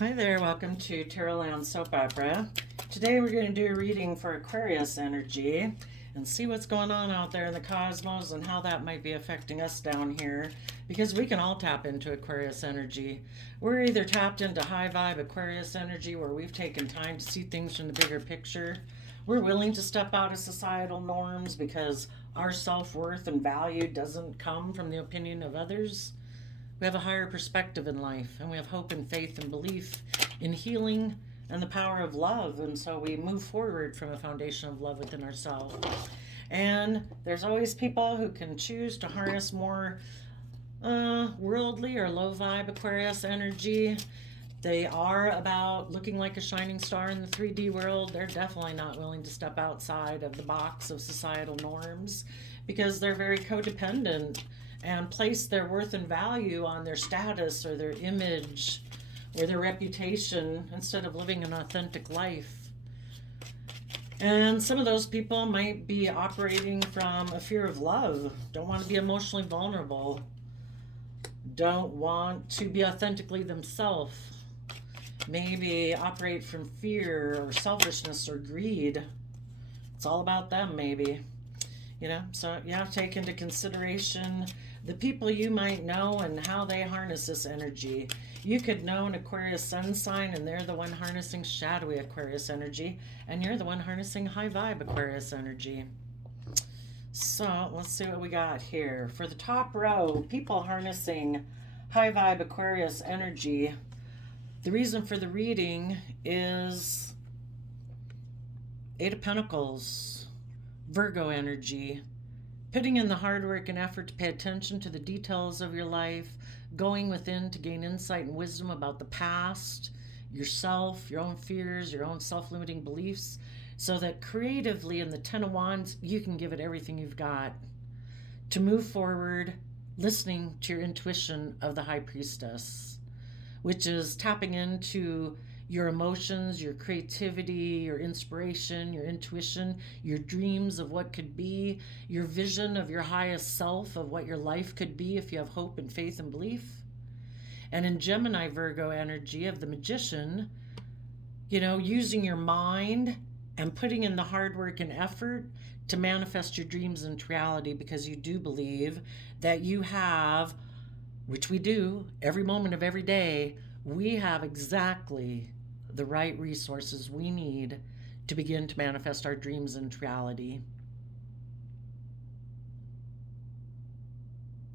Hi there, welcome to Tarotland Soap Opera. Today we're going to do a reading for Aquarius Energy and see what's going on out there in the cosmos and how that might be affecting us down here, because we can all tap into Aquarius Energy. We're either tapped into high vibe Aquarius Energy, where we've taken time to see things from the bigger picture. We're willing to step out of societal norms because our self-worth and value doesn't come from the opinion of others. We have a higher perspective in life, and we have hope and faith and belief in healing and the power of love. And so we move forward from a foundation of love within ourselves. And there's always people who can choose to harness more worldly or low vibe Aquarius energy. They are about looking like a shining star in the 3D world. They're definitely not willing to step outside of the box of societal norms because they're very codependent and place their worth and value on their status or their image or their reputation instead of living an authentic life. And some of those people might be operating from a fear of love, don't want to be emotionally vulnerable, don't want to be authentically themselves, maybe operate from fear or selfishness or greed. It's all about them, maybe. So you have to take into consideration the people you might know and how they harness this energy. You could know an Aquarius sun sign and they're the one harnessing shadowy Aquarius energy, and you're the one harnessing high vibe Aquarius energy. So let's see what we got here. For the top row, people harnessing high vibe Aquarius energy. The reason for the reading is Eight of Pentacles, Virgo energy. Putting in the hard work and effort to pay attention to the details of your life, going within to gain insight and wisdom about the past, yourself, your own fears, your own self-limiting beliefs, so that creatively in the Ten of Wands, you can give it everything you've got to move forward, listening to your intuition of the High Priestess, which is tapping into your emotions, your creativity, your inspiration, your intuition, your dreams of what could be, your vision of your highest self, of what your life could be if you have hope and faith and belief. And in Gemini Virgo energy of the Magician, using your mind and putting in the hard work and effort to manifest your dreams into reality, because you do believe that you have, which we do every moment of every day, we have exactly the right resources we need to begin to manifest our dreams into reality.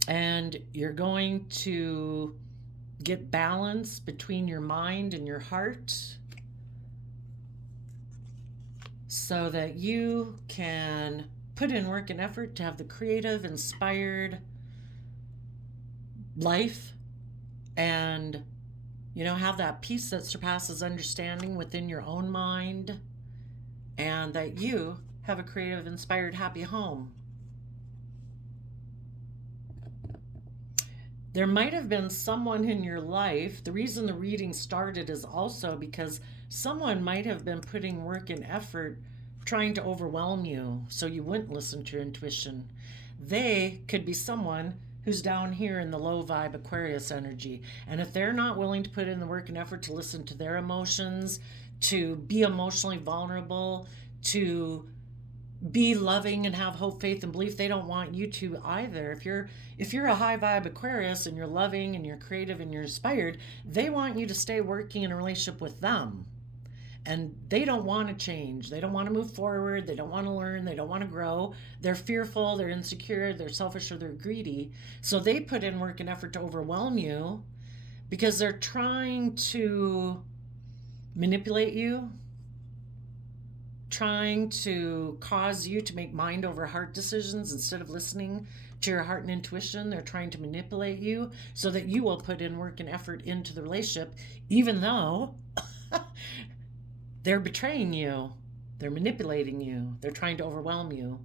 And you're going to get balance between your mind and your heart so that you can put in work and effort to have the creative, inspired life and have that peace that surpasses understanding within your own mind, and that you have a creative, inspired, happy home. There might have been someone in your life. The reason the reading started is also because someone might have been putting work and effort trying to overwhelm you so you wouldn't listen to your intuition. They could be someone who's down here in the low vibe Aquarius energy. And if they're not willing to put in the work and effort to listen to their emotions, to be emotionally vulnerable, to be loving and have hope, faith, and belief, they don't want you to either. If you're a high vibe Aquarius and you're loving and you're creative and you're inspired, they want you to stay working in a relationship with them. And they don't want to change. They don't want to move forward. They don't want to learn. They don't want to grow. They're fearful. They're insecure. They're selfish, or they're greedy. So they put in work and effort to overwhelm you because they're trying to manipulate you, trying to cause you to make mind over heart decisions instead of listening to your heart and intuition. They're trying to manipulate you so that you will put in work and effort into the relationship, even though they're betraying you, they're manipulating you, they're trying to overwhelm you.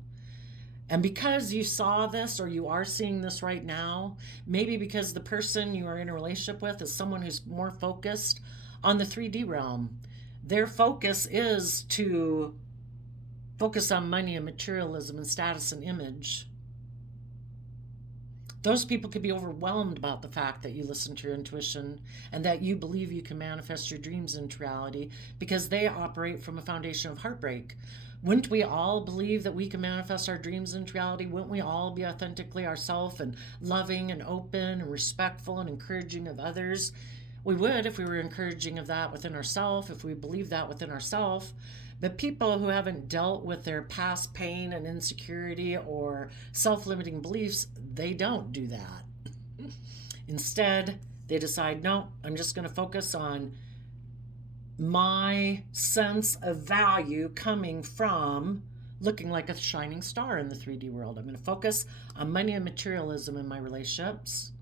And because you saw this, or you are seeing this right now, maybe because the person you are in a relationship with is someone who's more focused on the 3D realm. Their focus is to focus on money and materialism and status and image. Those people could be overwhelmed about the fact that you listen to your intuition and that you believe you can manifest your dreams into reality because they operate from a foundation of heartbreak. Wouldn't we all believe that we can manifest our dreams into reality? Wouldn't we all be authentically ourselves and loving and open and respectful and encouraging of others? We would if we were encouraging of that within ourselves, if we believe that within ourselves. But people who haven't dealt with their past pain and insecurity or self-limiting beliefs, they don't do that. Instead, they decide, no, I'm just going to focus on my sense of value coming from looking like a shining star in the 3D world. I'm going to focus on money and materialism in my relationships.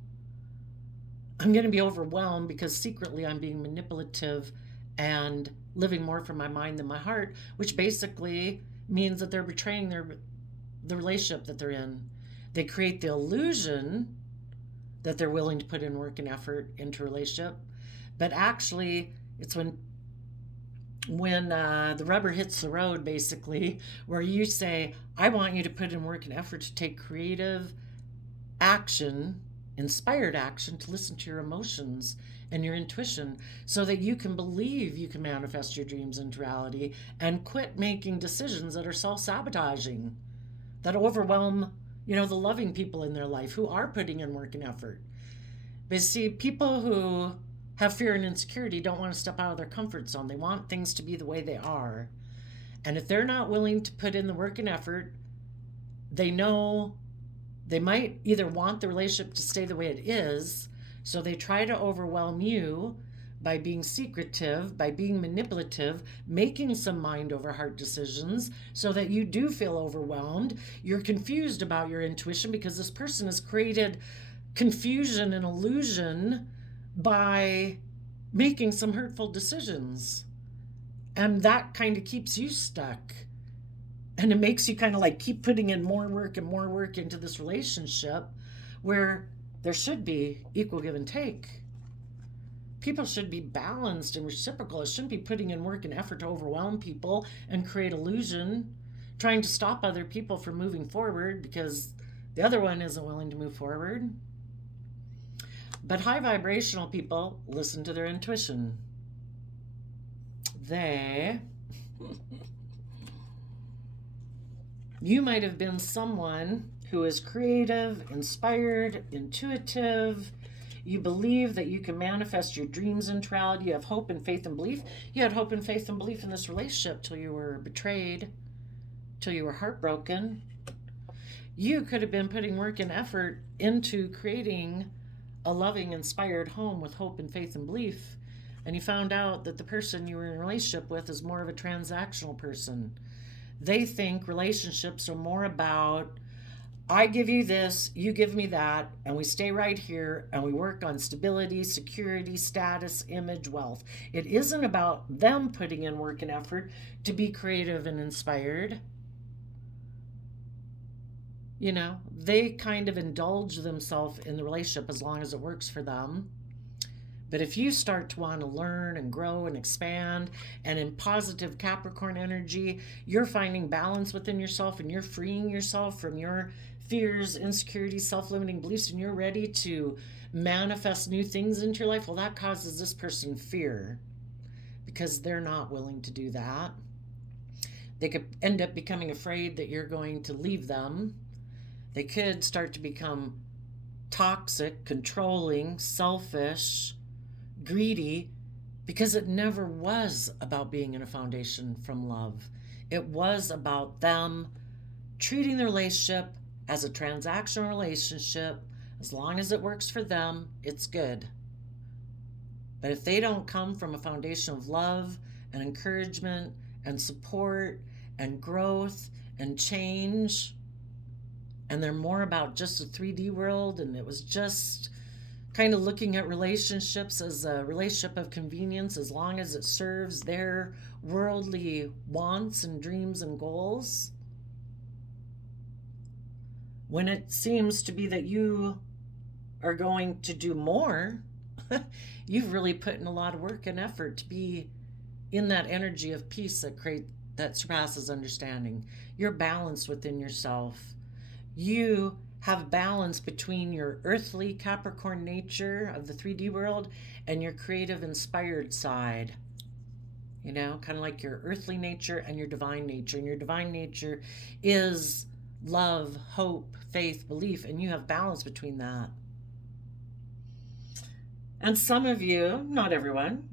I'm going to be overwhelmed because secretly I'm being manipulative and living more from my mind than my heart, which basically means that they're betraying the relationship that they're in. They create the illusion that they're willing to put in work and effort into a relationship, but actually it's when the rubber hits the road, basically, where you say, I want you to put in work and effort to take creative action, inspired action, to listen to your emotions and your intuition so that you can believe you can manifest your dreams into reality and quit making decisions that are self-sabotaging, that overwhelm, the loving people in their life who are putting in work and effort. But see, people who have fear and insecurity don't want to step out of their comfort zone. They want things to be the way they are. And if they're not willing to put in the work and effort, they know they might either want the relationship to stay the way it is, so they try to overwhelm you by being secretive, by being manipulative, making some mind over heart decisions so that you do feel overwhelmed. You're confused about your intuition because this person has created confusion and illusion by making some hurtful decisions. And that kind of keeps you stuck. And it makes you kind of like keep putting in more work and more work into this relationship where there should be equal give and take. People should be balanced and reciprocal. It shouldn't be putting in work and effort to overwhelm people and create illusion, trying to stop other people from moving forward because the other one isn't willing to move forward. But high vibrational people listen to their intuition. You might have been someone who is creative, inspired, intuitive. You believe that you can manifest your dreams into reality. You have hope and faith and belief. You had hope and faith and belief in this relationship till you were betrayed, till you were heartbroken. You could have been putting work and effort into creating a loving, inspired home with hope and faith and belief. And you found out that the person you were in a relationship with is more of a transactional person. They think relationships are more about, I give you this, you give me that, and we stay right here and we work on stability, security, status, image, wealth. It isn't about them putting in work and effort to be creative and inspired. They kind of indulge themselves in the relationship as long as it works for them. But if you start to want to learn and grow and expand, and in positive Capricorn energy, you're finding balance within yourself and you're freeing yourself from your fears, insecurities, self-limiting beliefs, and you're ready to manifest new things into your life, well, that causes this person fear because they're not willing to do that. They could end up becoming afraid that you're going to leave them. They could start to become toxic, controlling, selfish, greedy, because it never was about being in a foundation from love. It was about them treating the relationship as a transactional relationship. As long as it works for them, it's good. But if they don't come from a foundation of love and encouragement and support and growth and change, and they're more about just a 3D world, and it was just kind of looking at relationships as a relationship of convenience as long as it serves their worldly wants and dreams and goals, when it seems to be that you are going to do more, you've really put in a lot of work and effort to be in that energy of peace that surpasses understanding. You're balanced within yourself. You have balance between your earthly Capricorn nature of the 3D world and your creative inspired side. You know, kind of like your earthly nature and your divine nature. And your divine nature is love, hope, faith, belief, and you have balance between that. And some of you, not everyone,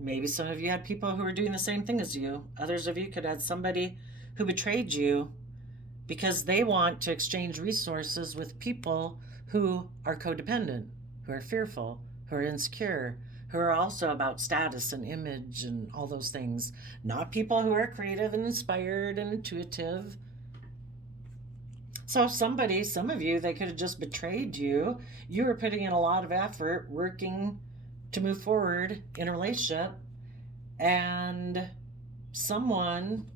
maybe some of you had people who were doing the same thing as you. Others of you could have somebody who betrayed you because they want to exchange resources with people who are codependent, who are fearful, who are insecure, who are also about status and image and all those things. Not people who are creative and inspired and intuitive. So some of you, they could have just betrayed you. You were putting in a lot of effort working to move forward in a relationship, and someone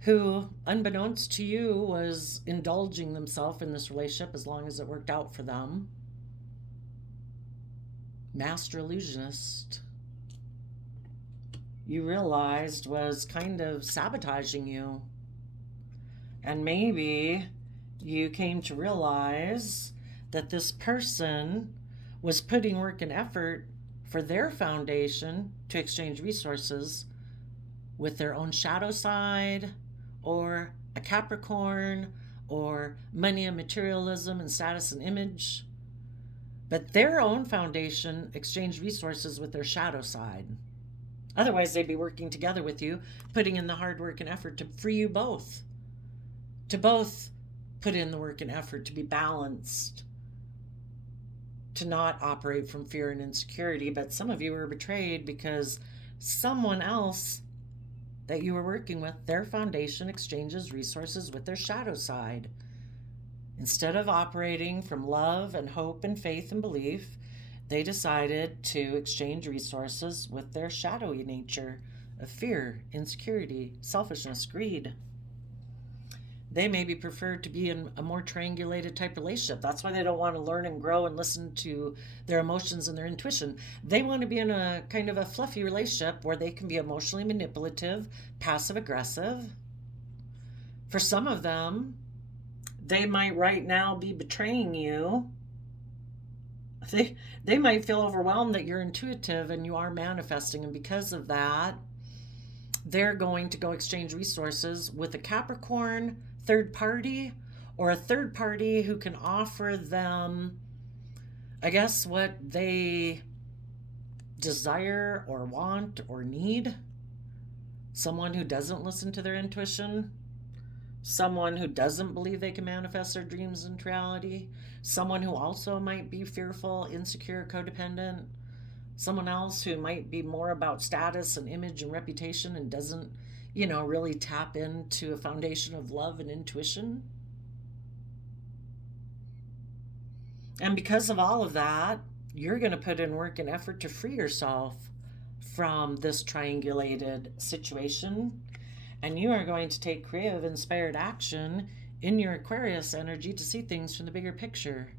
who, unbeknownst to you, was indulging themselves in this relationship as long as it worked out for them. Master illusionist, you realized was kind of sabotaging you. And maybe you came to realize that this person was putting work and effort for their foundation to exchange resources with their own shadow side, or a Capricorn, or money and materialism and status and image. But their own foundation exchanged resources with their shadow side. Otherwise, they'd be working together with you, putting in the hard work and effort to free you both. To both put in the work and effort to be balanced, to not operate from fear and insecurity. But some of you were betrayed because someone else that you were working with, their foundation exchanges resources with their shadow side. Instead of operating from love and hope and faith and belief, they decided to exchange resources with their shadowy nature of fear, insecurity, selfishness, greed. They maybe prefer to be in a more triangulated type relationship. That's why they don't want to learn and grow and listen to their emotions and their intuition. They want to be in a kind of a fluffy relationship where they can be emotionally manipulative, passive aggressive. For some of them, they might right now be betraying you. They might feel overwhelmed that you're intuitive and you are manifesting, and because of that, they're going to go exchange resources with a Capricorn third party, or a third party who can offer them, I guess, what they desire or want or need. Someone who doesn't listen to their intuition, someone who doesn't believe they can manifest their dreams into reality, someone who also might be fearful, insecure, codependent, someone else who might be more about status and image and reputation and doesn't, really tap into a foundation of love and intuition. And because of all of that, you're going to put in work and effort to free yourself from this triangulated situation. And you are going to take creative, inspired action in your Aquarius energy to see things from the bigger picture.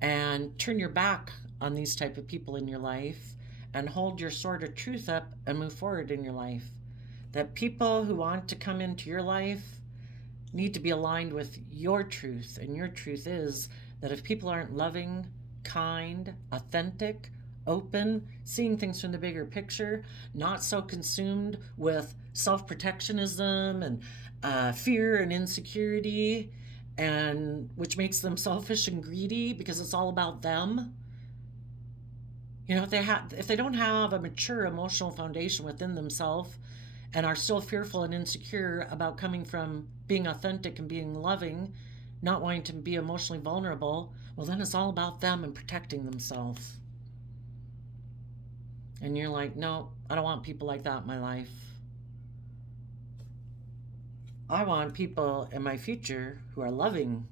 And turn your back on these type of people in your life and hold your sword of truth up and move forward in your life. That people who want to come into your life need to be aligned with your truth. And your truth is that if people aren't loving, kind, authentic, open, seeing things from the bigger picture, not so consumed with self-protectionism and fear and insecurity, and which makes them selfish and greedy because it's all about them. If they don't have a mature emotional foundation within themselves and are still fearful and insecure about coming from being authentic and being loving, not wanting to be emotionally vulnerable, well, then it's all about them and protecting themselves. And you're like, no, I don't want people like that in my life. I want people in my future who are loving,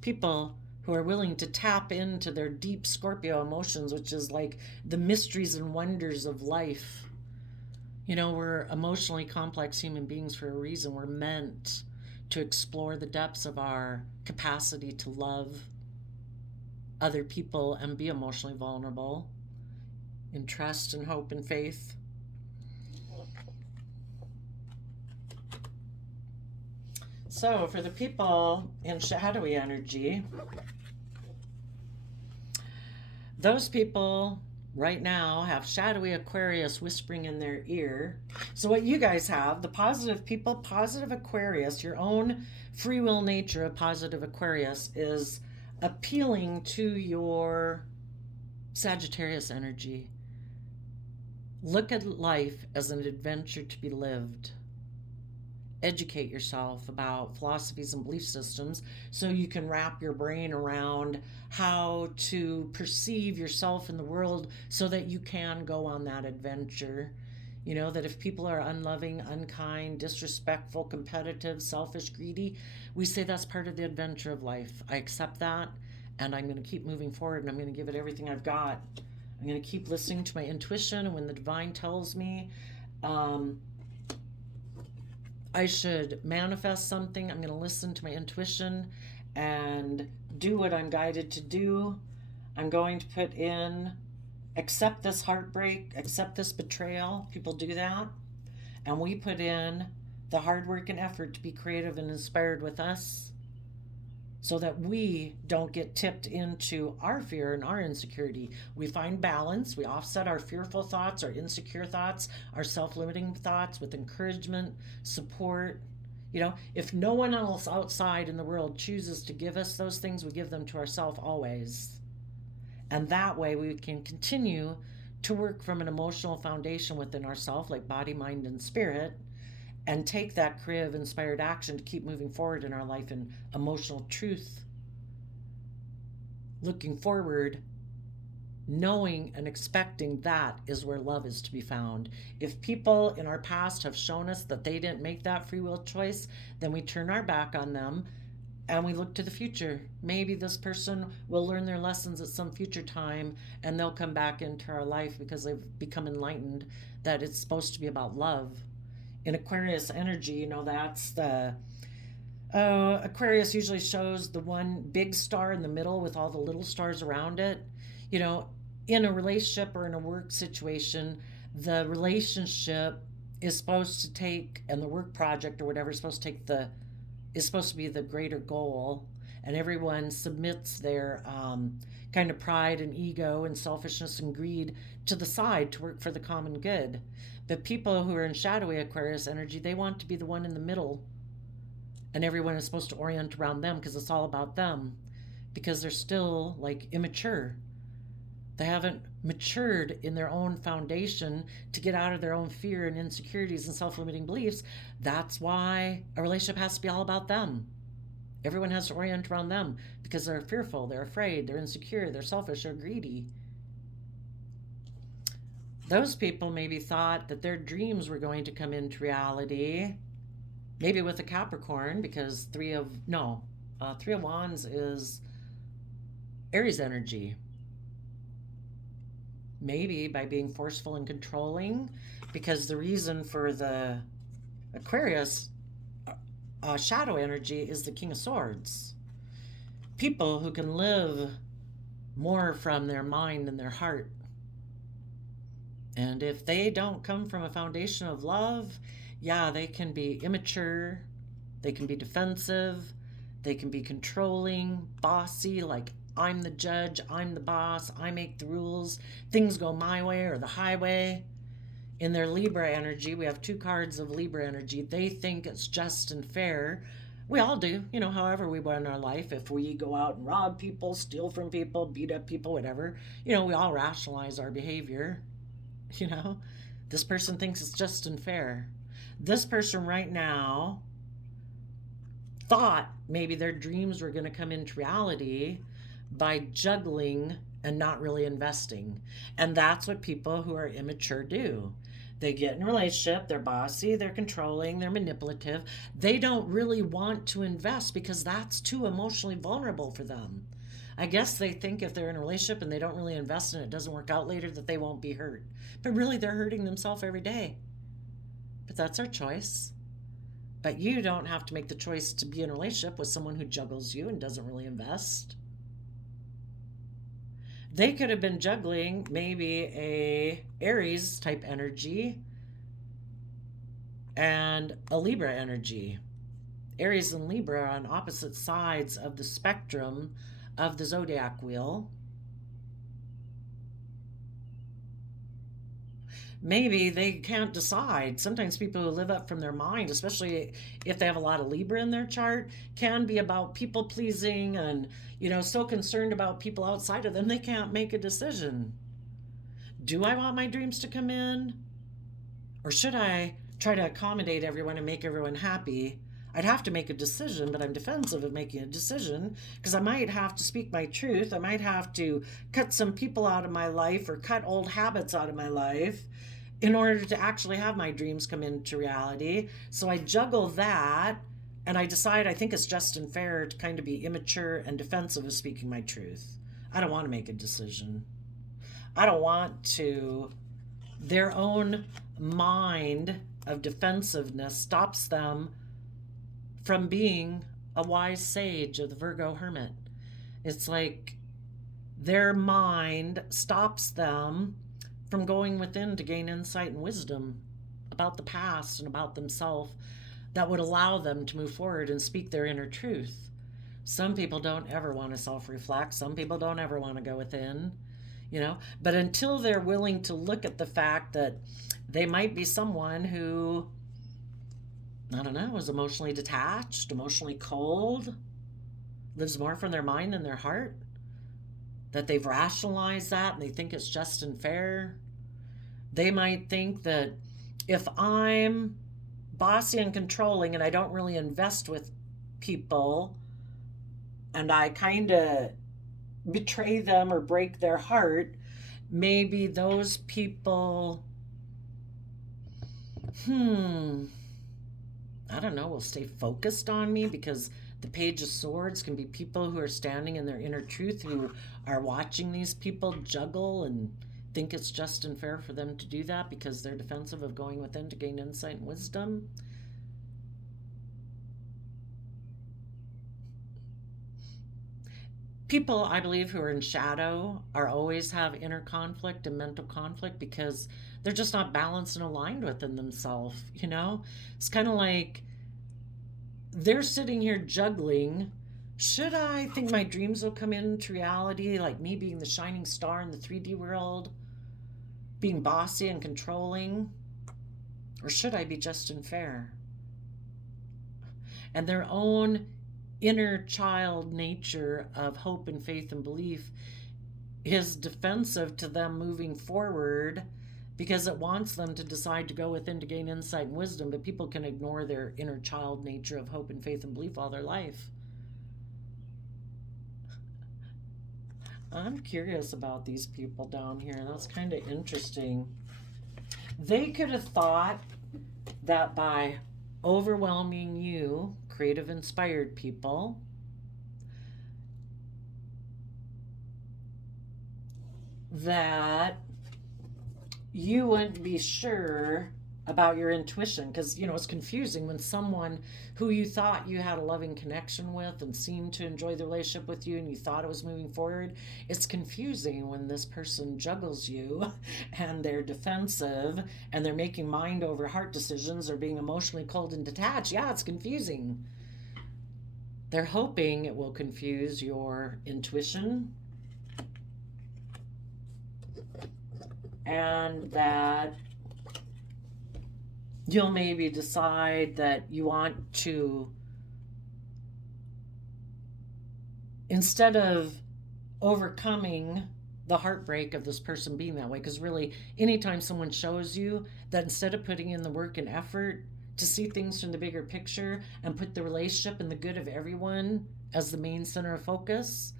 people who are willing to tap into their deep Scorpio emotions, which is like the mysteries and wonders of life. We're emotionally complex human beings for a reason. We're meant to explore the depths of our capacity to love other people and be emotionally vulnerable in trust and hope and faith. So for the people in shadowy energy, those people right now have shadowy Aquarius whispering in their ear. So what you guys have, the positive people, positive Aquarius, your own free will nature of positive Aquarius is appealing to your Sagittarius energy. Look at life as an adventure to be lived. Educate yourself about philosophies and belief systems so you can wrap your brain around how to perceive yourself in the world so that you can go on that adventure. You know, that if people are unloving, unkind, disrespectful, competitive, selfish, greedy, we say that's part of the adventure of life. I accept that, and I'm going to keep moving forward, and I'm going to give it everything I've got. I'm going to keep listening to my intuition, and when the divine tells me I should manifest something, I'm going to listen to my intuition and do what I'm guided to do. I'm going to put in, accept this heartbreak, accept this betrayal. People do that. And we put in the hard work and effort to be creative and inspired with us so that we don't get tipped into our fear and our insecurity. We find balance. We offset our fearful thoughts, our insecure thoughts, our self-limiting thoughts with encouragement, support. You know, if no one else outside in the world chooses to give us those things, we give them to ourselves always. And that way we can continue to work from an emotional foundation within ourselves, like body, mind, and spirit, and take that creative, inspired action to keep moving forward in our life in emotional truth. Looking forward, knowing and expecting that is where love is to be found. If people in our past have shown us that they didn't make that free will choice, then we turn our back on them and we look to the future. Maybe this person will learn their lessons at some future time and they'll come back into our life because they've become enlightened that it's supposed to be about love. In Aquarius energy, you know, that's the Aquarius usually shows the one big star in the middle with all the little stars around it. You know, in a relationship or in a work situation, the relationship is supposed to take, and the work project or whatever is supposed to take is supposed to be the greater goal, and everyone submits their kind of pride and ego and selfishness and greed to the side to work for the common good. But people who are in shadowy Aquarius energy, they want to be the one in the middle, and everyone is supposed to orient around them because it's all about them, because they're still like immature. They haven't matured in their own foundation to get out of their own fear and insecurities and self-limiting beliefs. That's why a relationship has to be all about them. Everyone has to orient around them because they're fearful, they're afraid, they're insecure, they're selfish, they're greedy. Those people maybe thought that their dreams were going to come into reality, maybe with a Capricorn, because Three of Wands is Aries energy. Maybe by being forceful and controlling, because the reason for the Aquarius shadow energy is the King of Swords. People who can live more from their mind and their heart. And if they don't come from a foundation of love, yeah, they can be immature, they can be defensive, they can be controlling, bossy, like I'm the judge, I'm the boss, I make the rules, things go my way or the highway. In their Libra energy, we have two cards of Libra energy. They think it's just and fair. We all do, you know, however we want in our life. If we go out and rob people, steal from people, beat up people, whatever, you know, we all rationalize our behavior. You know, this person thinks it's just and fair. This person right now thought maybe their dreams were going to come into reality by juggling and not really investing. And that's what people who are immature do. They get in a relationship, they're bossy, they're controlling, they're manipulative. They don't really want to invest because that's too emotionally vulnerable for them. I guess they think if they're in a relationship and they don't really invest and it doesn't work out later that they won't be hurt. But really they're hurting themselves every day. But that's their choice. But you don't have to make the choice to be in a relationship with someone who juggles you and doesn't really invest. They could have been juggling maybe a Aries type energy and a Libra energy. Aries and Libra are on opposite sides of the spectrum of the zodiac wheel. Maybe they can't decide. Sometimes people who live up from their mind, especially if they have a lot of Libra in their chart, can be about people pleasing and, so concerned about people outside of them, they can't make a decision. Do I want my dreams to come in? Or should I try to accommodate everyone and make everyone happy? I'd have to make a decision, but I'm defensive of making a decision because I might have to speak my truth. I might have to cut some people out of my life or cut old habits out of my life in order to actually have my dreams come into reality. So I juggle that, and I decide I think it's just and fair to kind of be immature and defensive of speaking my truth. I don't want to make a decision. I don't want to. Their own mind of defensiveness stops them from being a wise sage of the Virgo hermit. It's like their mind stops them from going within to gain insight and wisdom about the past and about themselves that would allow them to move forward and speak their inner truth. Some people don't ever want to self-reflect. Some people don't ever want to go within, but until they're willing to look at the fact that they might be someone who, I don't know, is emotionally detached, emotionally cold, lives more from their mind than their heart, that they've rationalized that and they think it's just and fair. They might think that if I'm bossy and controlling and I don't really invest with people and I kind of betray them or break their heart, maybe those people, I don't know, will stay focused on me, because the Page of Swords can be people who are standing in their inner truth, who are watching these people juggle and think it's just and fair for them to do that because they're defensive of going within to gain insight and wisdom. People, I believe, who are in shadow are always have inner conflict and mental conflict because they're just not balanced and aligned within themselves, It's kind of like they're sitting here juggling. Should I think my dreams will come into reality, like me being the shining star in the 3D world, being bossy and controlling? Or should I be just and fair? And their own inner child nature of hope and faith and belief is defensive to them moving forward because it wants them to decide to go within to gain insight and wisdom, but people can ignore their inner child nature of hope and faith and belief all their life. I'm curious about these people down here. That's kind of interesting. They could have thought that by overwhelming you, creative, inspired people, that you wouldn't be sure about your intuition, because it's confusing when someone who you thought you had a loving connection with and seemed to enjoy the relationship with you and you thought it was moving forward. It's confusing when this person juggles you and they're defensive and they're making mind over heart decisions or being emotionally cold and detached. Yeah, it's confusing. They're hoping it will confuse your intuition and that you'll maybe decide that you want to, instead of overcoming the heartbreak of this person being that way, because really anytime someone shows you that instead of putting in the work and effort to see things from the bigger picture and put the relationship and the good of everyone as the main center of focus,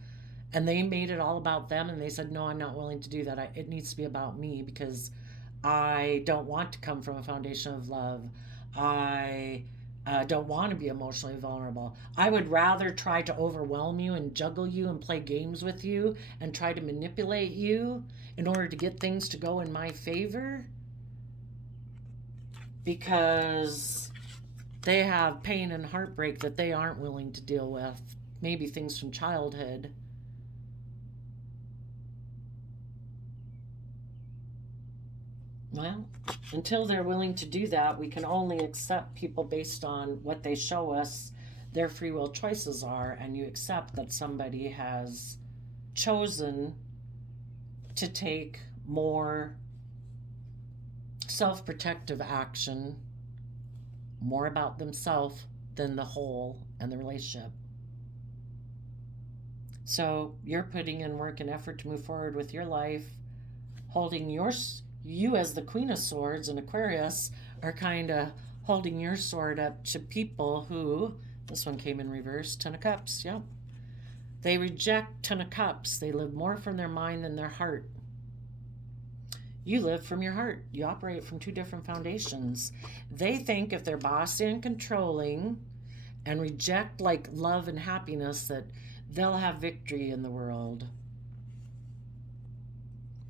and they made it all about them and they said, no, I'm not willing to do that. It needs to be about me because I don't want to come from a foundation of love. I don't want to be emotionally vulnerable. I would rather try to overwhelm you and juggle you and play games with you and try to manipulate you in order to get things to go in my favor, because they have pain and heartbreak that they aren't willing to deal with. Maybe things from childhood. Well, until they're willing to do that, we can only accept people based on what they show us their free will choices are, and you accept that somebody has chosen to take more self-protective action, more about themselves than the whole and the relationship. So you're putting in work and effort to move forward with your life, holding you as the Queen of Swords, and Aquarius are kind of holding your sword up to people who, this one came in reverse, Ten of Cups, yep. They reject Ten of Cups. They live more from their mind than their heart. You live from your heart. You operate from two different foundations. They think if they're bossy and controlling and reject like love and happiness, that they'll have victory in the world.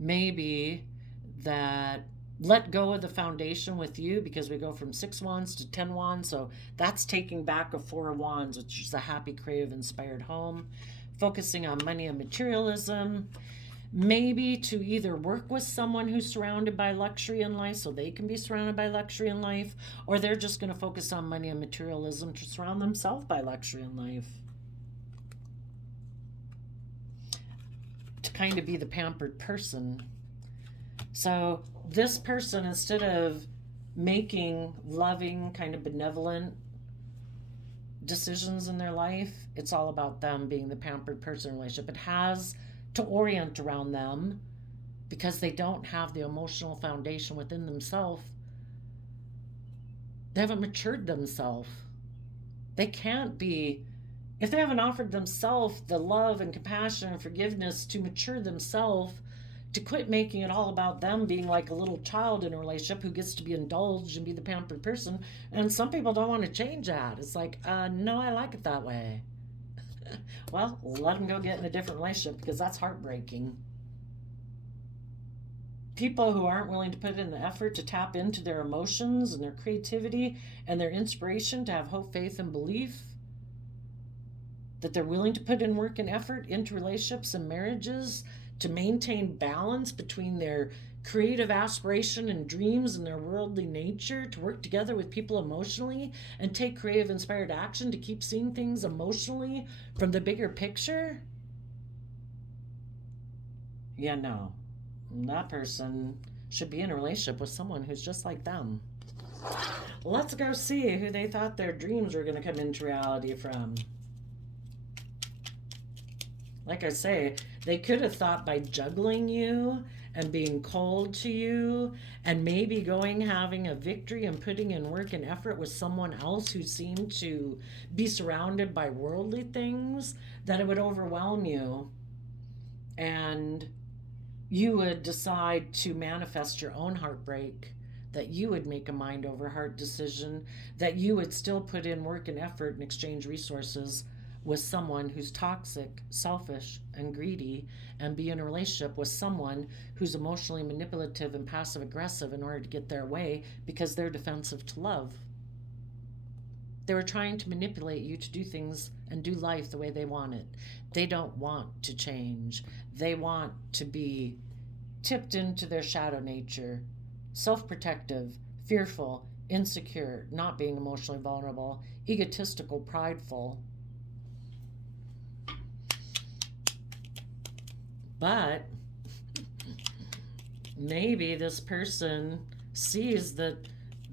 Maybe that let go of the foundation with you, because we go from 6 wands to 10 wands. So that's taking back a 4 of wands, which is a happy, creative, inspired home. Focusing on money and materialism. Maybe to either work with someone who's surrounded by luxury in life so they can be surrounded by luxury in life, or they're just going to focus on money and materialism to surround themselves by luxury in life. To kind of be the pampered person. So this person, instead of making loving, kind of benevolent decisions in their life, it's all about them being the pampered person relationship. It has to orient around them because they don't have the emotional foundation within themselves. They haven't matured themselves. They can't be, if they haven't offered themselves the love and compassion and forgiveness to mature themselves, to quit making it all about them being like a little child in a relationship who gets to be indulged and be the pampered person. And some people don't want to change that. It's like, no, I like it that way. Well, let them go get in a different relationship, because that's heartbreaking. People who aren't willing to put in the effort to tap into their emotions and their creativity and their inspiration, to have hope, faith, and belief, that they're willing to put in work and effort into relationships and marriages to maintain balance between their creative aspiration and dreams and their worldly nature, to work together with people emotionally and take creative, inspired action to keep seeing things emotionally from the bigger picture. Yeah, no. That person should be in a relationship with someone who's just like them. Let's go see who they thought their dreams were going to come into reality from. Like I say, they could have thought by juggling you and being cold to you and maybe having a victory and putting in work and effort with someone else who seemed to be surrounded by worldly things, that it would overwhelm you and you would decide to manifest your own heartbreak, that you would make a mind over heart decision, that you would still put in work and effort and exchange resources with someone who's toxic, selfish, and greedy, and be in a relationship with someone who's emotionally manipulative and passive aggressive in order to get their way, because they're defensive to love. They were trying to manipulate you to do things and do life the way they want it. They don't want to change. They want to be tipped into their shadow nature, self-protective, fearful, insecure, not being emotionally vulnerable, egotistical, prideful. But maybe this person sees that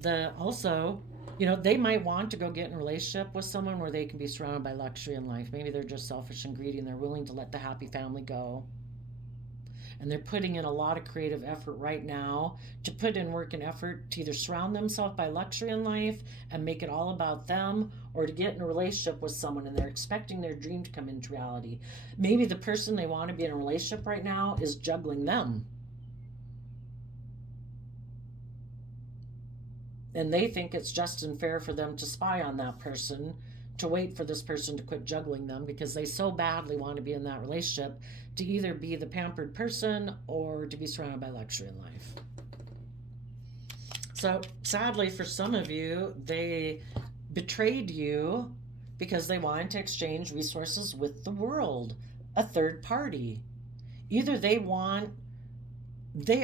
they might want to go get in a relationship with someone where they can be surrounded by luxury in life. Maybe they're just selfish and greedy and they're willing to let the happy family go. And they're putting in a lot of creative effort right now to put in work and effort to either surround themselves by luxury in life and make it all about them, or to get in a relationship with someone and they're expecting their dream to come into reality. Maybe the person they want to be in a relationship right now is juggling them. And they think it's just and fair for them to spy on that person, to wait for this person to quit juggling them, because they so badly want to be in that relationship, to either be the pampered person or to be surrounded by luxury in life. So sadly for some of you, they betrayed you because they wanted to exchange resources with the world, a third party. Either they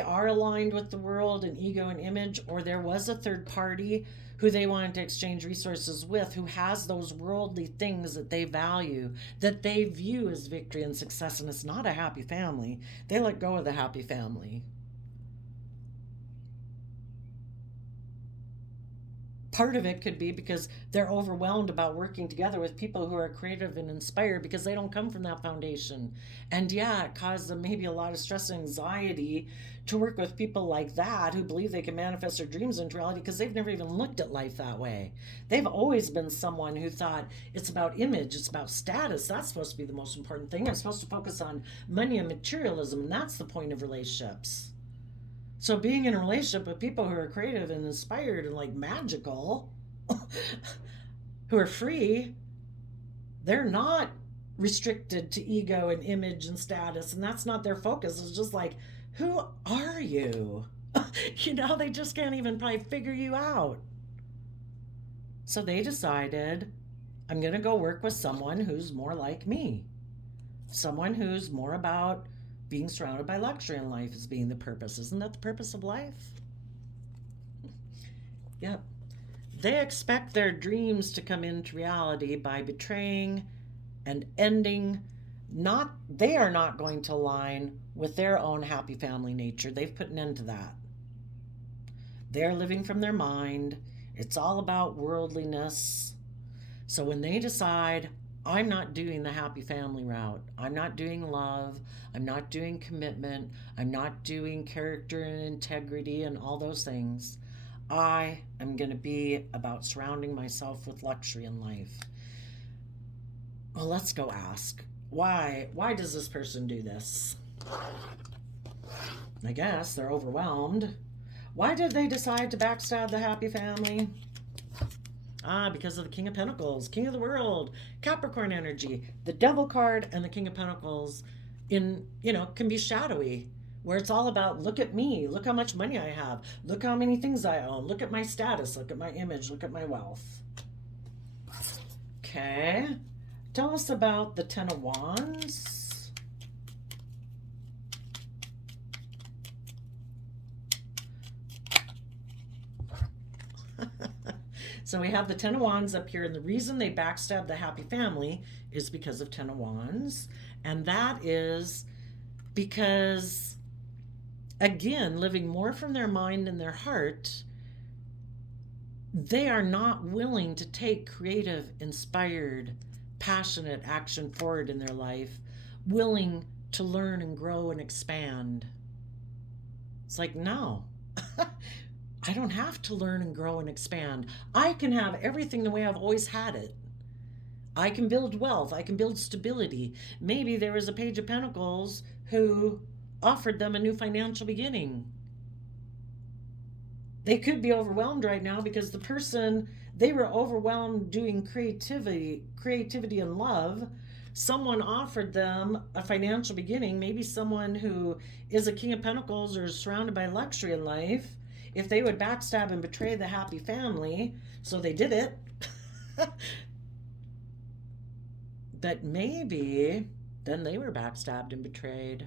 are aligned with the world in ego and image, or there was a third party who they want to exchange resources with, who has those worldly things that they value, that they view as victory and success, and it's not a happy family. They let go of the happy family. Part of it could be because they're overwhelmed about working together with people who are creative and inspired because they don't come from that foundation. And yeah, it caused them maybe a lot of stress and anxiety to work with people like that who believe they can manifest their dreams into reality because they've never even looked at life that way. They've always been someone who thought it's about image, it's about status. That's supposed to be the most important thing. I'm supposed to focus on money and materialism, and that's the point of relationships. So being in a relationship with people who are creative and inspired and like magical, who are free, they're not restricted to ego and image and status, and that's not their focus. It's just like, who are you? They just can't even probably figure you out. So they decided, I'm going to go work with someone who's more like me. Someone who's more about being surrounded by luxury in life as being the purpose. Isn't that the purpose of life? Yep. They expect their dreams to come into reality by betraying and ending. They are not going to align with their own happy family nature. They've put an end to that. They're living from their mind. It's all about worldliness. So when they decide, I'm not doing the happy family route, I'm not doing love, I'm not doing commitment, I'm not doing character and integrity and all those things, I am going to be about surrounding myself with luxury in life. Well, let's go ask, why does this person do this? I guess they're overwhelmed. Why did they decide to backstab the happy family? Because of the King of Pentacles, King of the World, Capricorn energy. The Devil card and the King of Pentacles can be shadowy, where it's all about, look at me, look how much money I have, look how many things I own, look at my status, look at my image, look at my wealth. Okay. Tell us about the Ten of Wands. So we have the Ten of Wands up here, and the reason they backstabbed the happy family is because of Ten of Wands. And that is because, again, living more from their mind and their heart, they are not willing to take creative, inspired, passionate action forward in their life, willing to learn and grow and expand. It's like, no. I don't have to learn and grow and expand. I can have everything the way I've always had it. I can build wealth. I can build stability. Maybe there was a Page of Pentacles who offered them a new financial beginning. They could be overwhelmed right now because they were overwhelmed doing creativity and love. Someone offered them a financial beginning. Maybe someone who is a King of Pentacles or is surrounded by luxury in life. If they would backstab and betray the happy family, so they did it, but maybe then they were backstabbed and betrayed.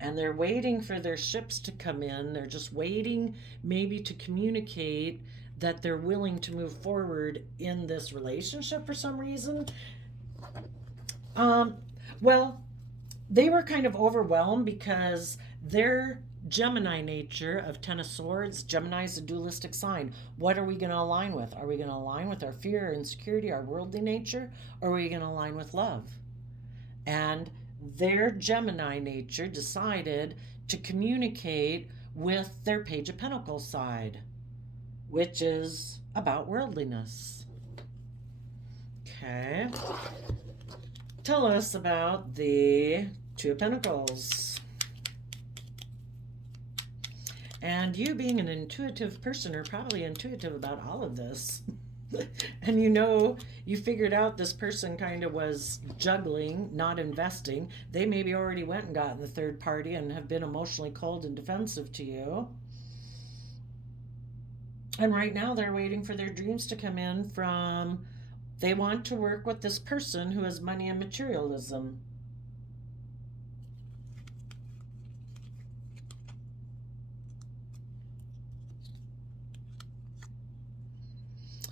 And they're waiting for their ships to come in. They're just waiting maybe to communicate that they're willing to move forward in this relationship for some reason. Well, they were kind of overwhelmed because their Gemini nature of Ten of Swords, Gemini is a dualistic sign. What are we going to align with? Are we going to align with our fear, our insecurity, our worldly nature, or are we going to align with love? And their Gemini nature decided to communicate with their Page of Pentacles side, which is about worldliness. Okay. Tell us about the Two of Pentacles. And you being an intuitive person are probably intuitive about all of this. And you figured out this person kind of was juggling, not investing. They maybe already went and gotten the third party and have been emotionally cold and defensive to you. And right now they're waiting for their dreams to come in from, they want to work with this person who has money and materialism.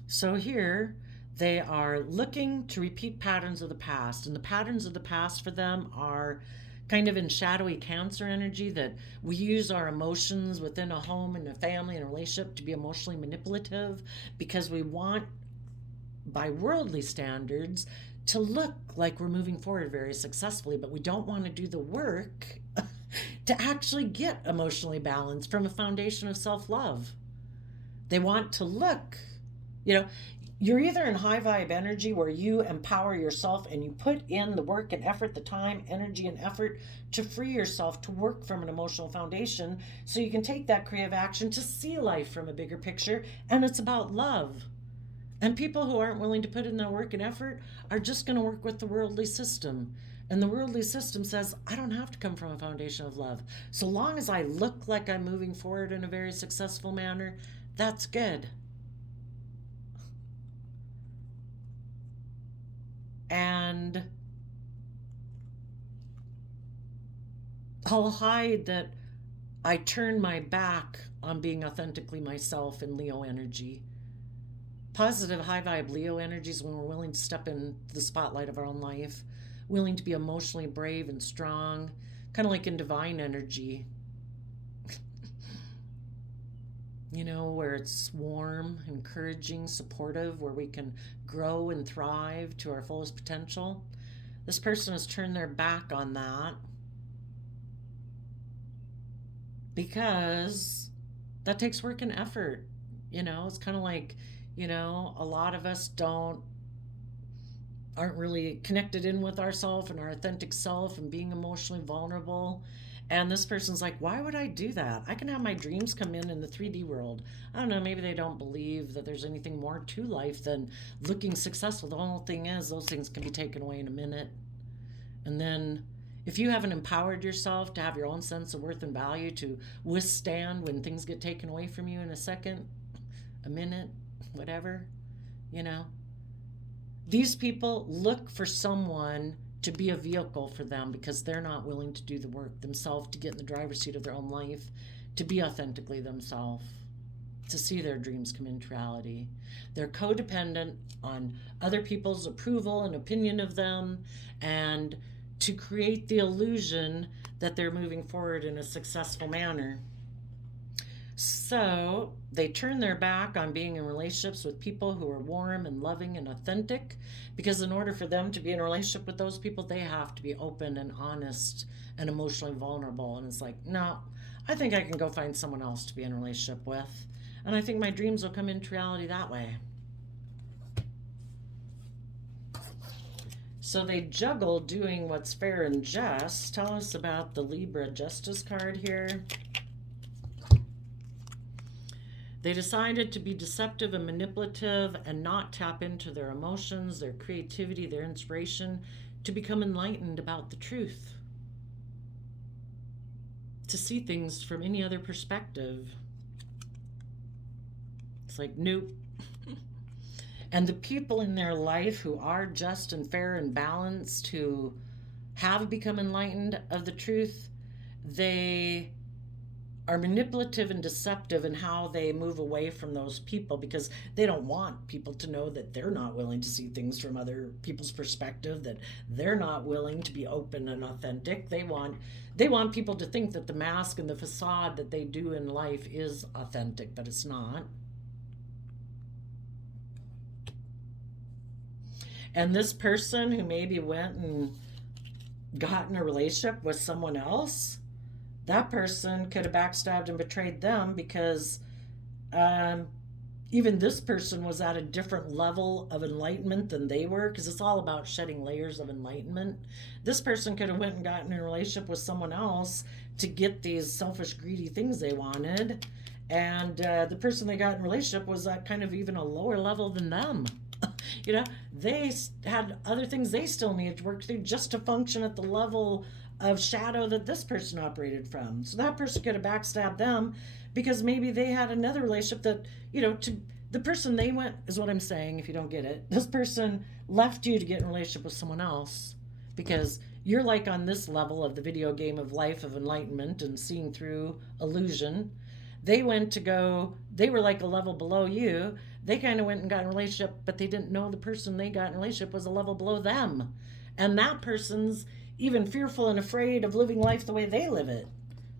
So here they are looking to repeat patterns of the past. And the patterns of the past for them are kind of in shadowy Cancer energy, that we use our emotions within a home and a family and a relationship to be emotionally manipulative because we want, by worldly standards, to look like we're moving forward very successfully, but we don't want to do the work to actually get emotionally balanced from a foundation of self-love. They want to look, you know, you're either in high vibe energy where you empower yourself and you put in the work and effort, the time, energy, and effort to free yourself to work from an emotional foundation so you can take that creative action to see life from a bigger picture, and it's about love. And people who aren't willing to put in their work and effort are just going to work with the worldly system. And the worldly system says, I don't have to come from a foundation of love. So long as I look like I'm moving forward in a very successful manner, that's good. And I'll hide that I turn my back on being authentically myself in Leo energy. Positive high vibe Leo energies when we're willing to step in the spotlight of our own life, willing to be emotionally brave and strong, kind of like in divine energy. You know, where it's warm, encouraging, supportive, where we can grow and thrive to our fullest potential. This person has turned their back on that because that takes work and effort. You know, it's kind of like, a lot of us aren't really connected in with ourselves and our authentic self and being emotionally vulnerable. And this person's like, why would I do that? I can have my dreams come in the 3D world. I don't know, maybe they don't believe that there's anything more to life than looking successful. The whole thing is, those things can be taken away in a minute. And then if you haven't empowered yourself to have your own sense of worth and value to withstand when things get taken away from you in a second, a minute, whatever, you know, these people look for someone to be a vehicle for them because they're not willing to do the work themselves to get in the driver's seat of their own life, to be authentically themselves, to see their dreams come into reality. They're codependent on other people's approval and opinion of them, and to create the illusion that they're moving forward in a successful manner. So they turn their back on being in relationships with people who are warm and loving and authentic, because in order for them to be in a relationship with those people, they have to be open and honest and emotionally vulnerable. And it's like, no, I think I can go find someone else to be in a relationship with. And I think my dreams will come into reality that way. So they juggle doing what's fair and just. Tell us about the Libra Justice card here. They decided to be deceptive and manipulative and not tap into their emotions, their creativity, their inspiration, to become enlightened about the truth, to see things from any other perspective. It's like, nope. And the people in their life who are just and fair and balanced, who have become enlightened of the truth, they are manipulative and deceptive in how they move away from those people because they don't want people to know that they're not willing to see things from other people's perspective, that they're not willing to be open and authentic. They want people to think that the mask and the facade that they do in life is authentic, but it's not. And this person who maybe went and got in a relationship with someone else, that person could have backstabbed and betrayed them because even this person was at a different level of enlightenment than they were, because it's all about shedding layers of enlightenment. This person could have went and gotten in a relationship with someone else to get these selfish, greedy things they wanted. And the person they got in a relationship was at kind of even a lower level than them. They had other things they still needed to work through just to function at the level of shadow that this person operated from. So that person could have backstabbed them because maybe they had another relationship that, to the person they went, is what I'm saying, if you don't get it. This person left you to get in a relationship with someone else because you're like on this level of the video game of life of enlightenment and seeing through illusion. They were like a level below you. They kind of went and got in a relationship, but they didn't know the person they got in a relationship was a level below them. And that person's even fearful and afraid of living life the way they live it.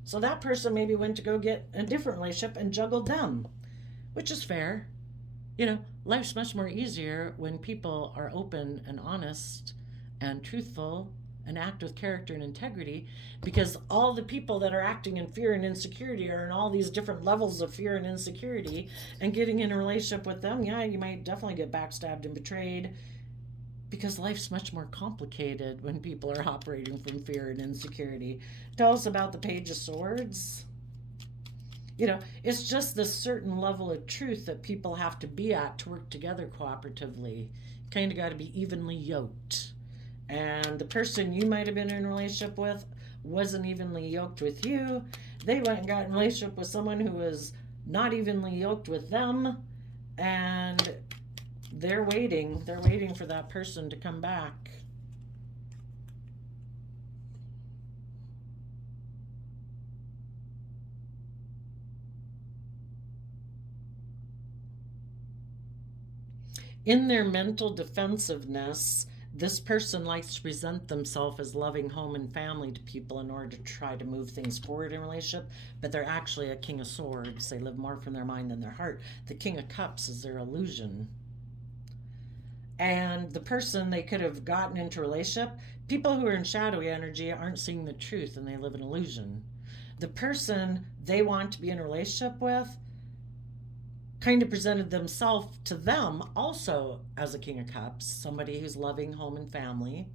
So that person maybe went to go get a different relationship and juggled them, which is fair. You know, life's much more easier when people are open and honest and truthful and act with character and integrity, because all the people that are acting in fear and insecurity are in all these different levels of fear and insecurity, and getting in a relationship with them, yeah, you might definitely get backstabbed and betrayed, because life's much more complicated when people are operating from fear and insecurity. Tell us about the Page of Swords. You know, it's just this certain level of truth that people have to be at to work together cooperatively. Kind of got to be evenly yoked. And the person you might have been in a relationship with wasn't evenly yoked with you. They went and got in a relationship with someone who was not evenly yoked with them. And they're waiting. They're waiting for that person to come back. In their mental defensiveness, this person likes to present themselves as loving home and family to people in order to try to move things forward in a relationship, but they're actually a King of Swords. They live more from their mind than their heart. The King of Cups is their illusion. And the person they could have gotten into a relationship, people who are in shadowy energy aren't seeing the truth and they live in illusion. The person they want to be in a relationship with kind of presented themselves to them also as a King of Cups, somebody who's loving home and family.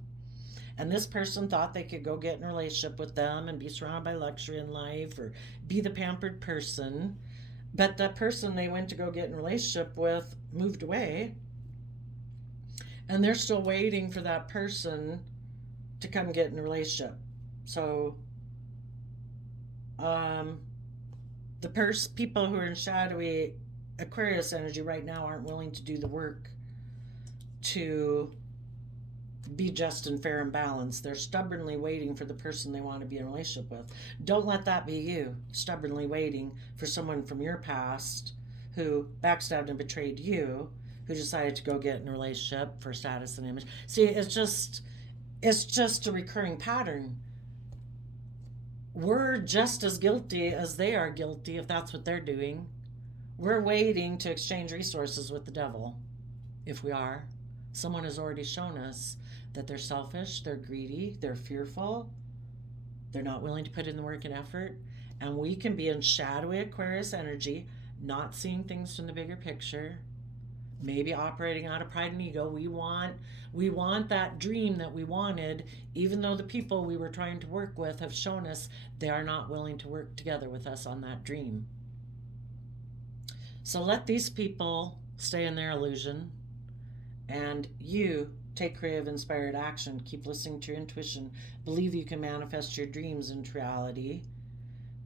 And this person thought they could go get in a relationship with them and be surrounded by luxury in life or be the pampered person. But that person they went to go get in a relationship with moved away. And they're still waiting for that person to come get in a relationship. So the people who are in shadowy Aquarius energy right now aren't willing to do the work to be just and fair and balanced. They're stubbornly waiting for the person they want to be in a relationship with. Don't let that be you, stubbornly waiting for someone from your past who backstabbed and betrayed you, who decided to go get in a relationship for status and image. See, it's just a recurring pattern. We're just as guilty as they are guilty if that's what they're doing. We're waiting to exchange resources with the devil. If we are, someone has already shown us that they're selfish, they're greedy, they're fearful, they're not willing to put in the work and effort, and we can be in shadowy Aquarius energy, not seeing things from the bigger picture, maybe operating out of pride and ego. We want that dream that we wanted, even though the people we were trying to work with have shown us they are not willing to work together with us on that dream. So let these people stay in their illusion, and you take creative, inspired action. Keep listening to your intuition. Believe you can manifest your dreams into reality.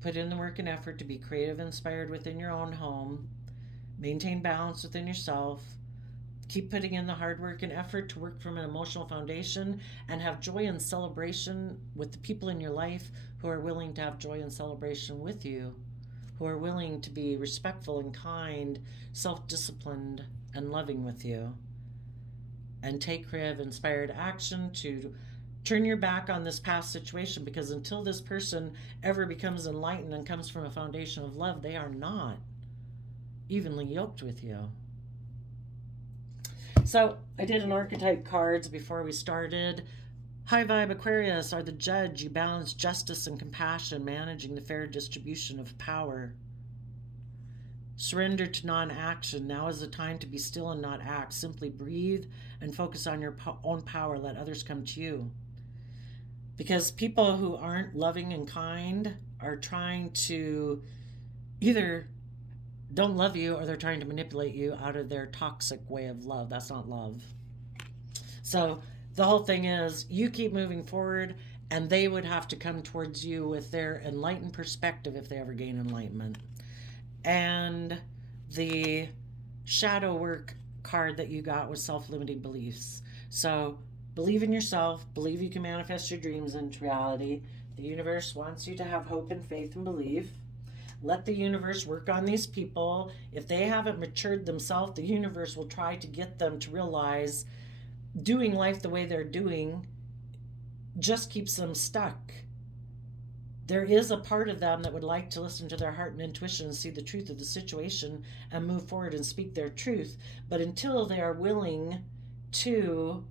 Put in the work and effort to be creative, inspired within your own home. Maintain balance within yourself. Keep putting in the hard work and effort to work from an emotional foundation, and have joy and celebration with the people in your life who are willing to have joy and celebration with you, who are willing to be respectful and kind, self-disciplined, and loving with you. And take creative, inspired action to turn your back on this past situation, because until this person ever becomes enlightened and comes from a foundation of love, they are not evenly yoked with you. So I did an archetype cards before we started. High vibe Aquarius are the judge. You balance justice and compassion, managing the fair distribution of power. Surrender to non-action. Now is the time to be still and not act. Simply breathe and focus on your own power. Let others come to you. Because people who aren't loving and kind are trying to either don't love you, or they're trying to manipulate you out of their toxic way of love. That's not love. So the whole thing is, you keep moving forward, and they would have to come towards you with their enlightened perspective if they ever gain enlightenment. And the shadow work card that you got was self-limiting beliefs. So believe in yourself, believe you can manifest your dreams into reality. The universe wants you to have hope and faith and belief. Let the universe work on these people. If they haven't matured themselves, the universe will try to get them to realize doing life the way they're doing just keeps them stuck. There is a part of them that would like to listen to their heart and intuition and see the truth of the situation and move forward and speak their truth. But until they are willing to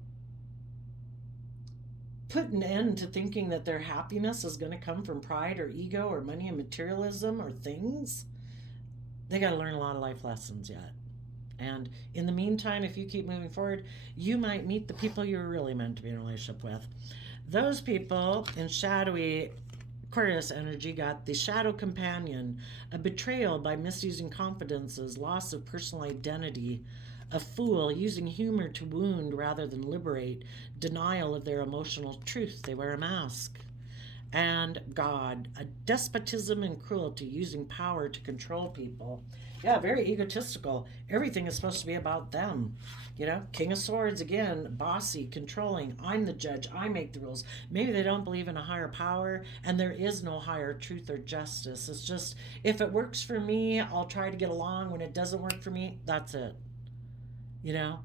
put an end to thinking that their happiness is going to come from pride or ego or money and materialism or things, they got to learn a lot of life lessons yet. And in the meantime, if you keep moving forward, you might meet the people you're really meant to be in a relationship with. Those people in shadowy Aquarius energy got the shadow companion, a betrayal by misusing confidences, loss of personal identity, a fool using humor to wound rather than liberate, denial of their emotional truth. They wear a mask. And God, a despotism and cruelty, using power to control people. Yeah, very egotistical. Everything is supposed to be about them. You know, King of Swords, again, bossy, controlling. I'm the judge. I make the rules. Maybe they don't believe in a higher power, and there is no higher truth or justice. It's just, if it works for me, I'll try to get along. When it doesn't work for me, that's it. You know?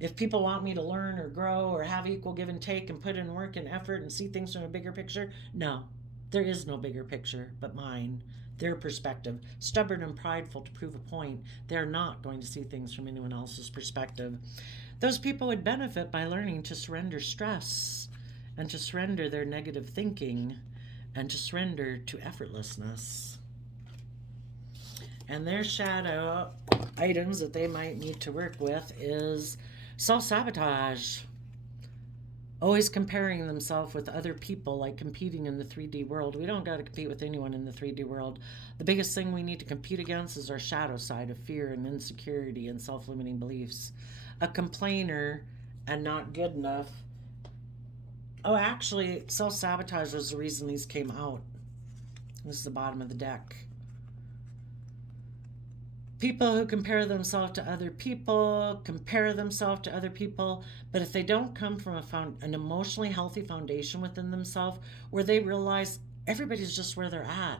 If people want me to learn or grow or have equal give and take and put in work and effort and see things from a bigger picture, no. There is no bigger picture but mine. Their perspective, stubborn and prideful to prove a point. They're not going to see things from anyone else's perspective. Those people would benefit by learning to surrender stress and to surrender their negative thinking and to surrender to effortlessness. And their shadow items that they might need to work with is self-sabotage. Always comparing themselves with other people, like competing in the 3D world. We don't got to compete with anyone in the 3D world. The biggest thing we need to compete against is our shadow side of fear and insecurity and self-limiting beliefs. A complainer and not good enough. Oh, actually, self-sabotage was the reason these came out. This is the bottom of the deck. People who compare themselves to other people, but if they don't come from an emotionally healthy foundation within themselves where they realize everybody's just where they're at,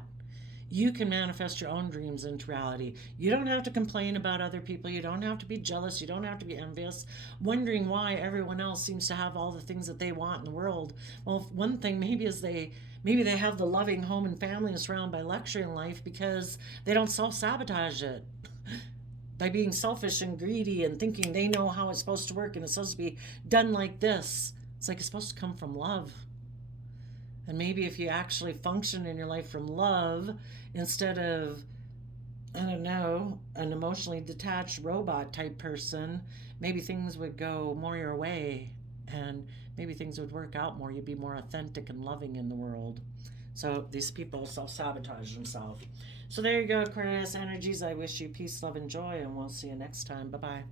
you can manifest your own dreams into reality. You don't have to complain about other people. You don't have to be jealous. You don't have to be envious, wondering why everyone else seems to have all the things that they want in the world. Well, one thing maybe is maybe they have the loving home and family and surrounded by luxury in life because they don't self-sabotage it by being selfish and greedy and thinking they know how it's supposed to work and it's supposed to be done like this. It's like it's supposed to come from love. And maybe if you actually function in your life from love instead of, I don't know, an emotionally detached robot type person, maybe things would go more your way and maybe things would work out more. You'd be more authentic and loving in the world. So these people self-sabotage themselves. So there you go, Aquarius energies. I wish you peace, love, and joy, and we'll see you next time. Bye-bye.